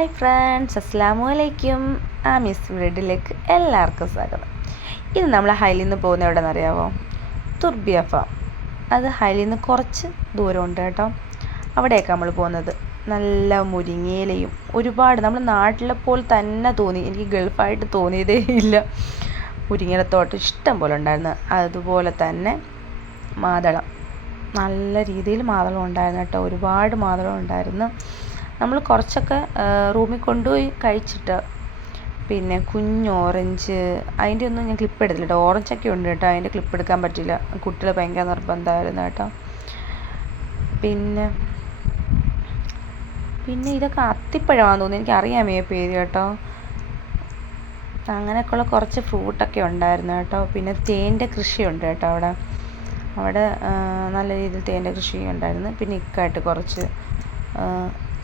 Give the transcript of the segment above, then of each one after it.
Hi friends, അസ്സലാമു അലൈക്കും. Miss വീഡിയോയിലേക്ക് എല്ലാവർക്കും സ്വാഗതം. ഇത് നമ്മൾ ഹൈലിൽ നിന്ന് പോകുന്ന എവിടെയെന്ന് അറിയാമോ? തുർബിയ ഫാം. അത് ഹൈലിൽ നിന്ന് കുറച്ച് ദൂരമുണ്ട് കേട്ടോ. അവിടെയൊക്കെ നമ്മൾ പോകുന്നത്. നല്ല മുരിങ്ങയിലയും ഒരുപാട് നമ്മുടെ നാട്ടിലെ പോലെ തന്നെ തോന്നി. എനിക്ക് ഗൾഫായിട്ട് തോന്നിയതേ ഇല്ല. മുരിങ്ങയിലത്തോട്ട് ഇഷ്ടം പോലെ ഉണ്ടായിരുന്നു. അതുപോലെ തന്നെ മാതളം, നല്ല രീതിയിൽ മാതളം ഉണ്ടായിരുന്നു കേട്ടോ. ഒരുപാട് മാതളം ഉണ്ടായിരുന്നു. നമ്മൾ കുറച്ചൊക്കെ റൂമിൽ കൊണ്ടുപോയി കഴിച്ചിട്ട്, പിന്നെ കുഞ്ഞ് ഓറഞ്ച്, അതിൻ്റെ ഒന്നും ഞാൻ ക്ലിപ്പ് എടുത്തില്ല കേട്ടോ. ഓറഞ്ചൊക്കെ ഉണ്ട് കേട്ടോ, അതിൻ്റെ ക്ലിപ്പ് എടുക്കാൻ പറ്റില്ല. കുട്ടികൾ ഭയങ്കര നിർബന്ധമായിരുന്നു കേട്ടോ. പിന്നെ ഇതൊക്കെ അത്തിപ്പഴമാണെന്ന് തോന്നുന്നു, എനിക്കറിയാമേ പേര് കേട്ടോ. അങ്ങനെയൊക്കെയുള്ള കുറച്ച് ഫ്രൂട്ടൊക്കെ ഉണ്ടായിരുന്നു കേട്ടോ. പിന്നെ തേൻ്റെ കൃഷിയുണ്ട് കേട്ടോ അവിടെ നല്ല രീതിയിൽ തേൻ്റെ കൃഷി ഉണ്ടായിരുന്നു. പിന്നെ ഇക്കായിട്ട് കുറച്ച്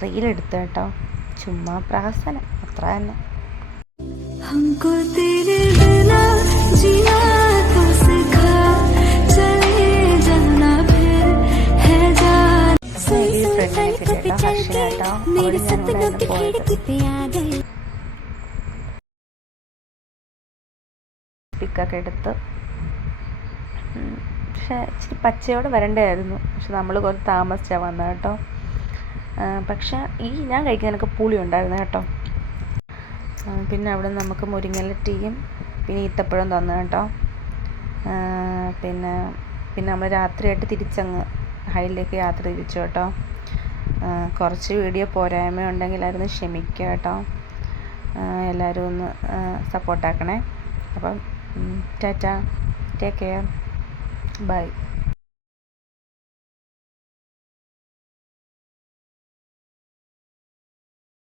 റീലെടുത്ത് കേട്ടോ. ചുമ്മാ പ്രഹസനം, അത്ര തന്നെ. പിക്കൊക്കെ എടുത്ത്, പക്ഷെ ഇച്ചിരി പച്ചയോടെ വരണ്ടായിരുന്നു. പക്ഷെ നമ്മൾ കുറച്ച് താമസിച്ചാണ് വന്നത് കേട്ടോ. പക്ഷേ ഞാൻ കഴിക്കുന്നതിനൊക്കെ പുളി ഉണ്ടായിരുന്നു കേട്ടോ. പിന്നെ അവിടെ നമുക്ക് മുരിങ്ങയില ടീയും പിന്നെ ഈത്തപ്പഴം തന്നു കേട്ടോ. പിന്നെ നമ്മൾ രാത്രിയായിട്ട് തിരിച്ചങ്ങ് ഹൈലിലേക്ക് യാത്ര തിരിച്ചു കേട്ടോ. കുറച്ച് വീഡിയോ പോരായ്മ ഉണ്ടെങ്കിലായിരുന്നു ക്ഷമിക്കുക കേട്ടോ. എല്ലാവരും ഒന്ന് സപ്പോർട്ടാക്കണേ. അപ്പം ടാറ്റ, ടേക്ക് കെയർ, ബൈ.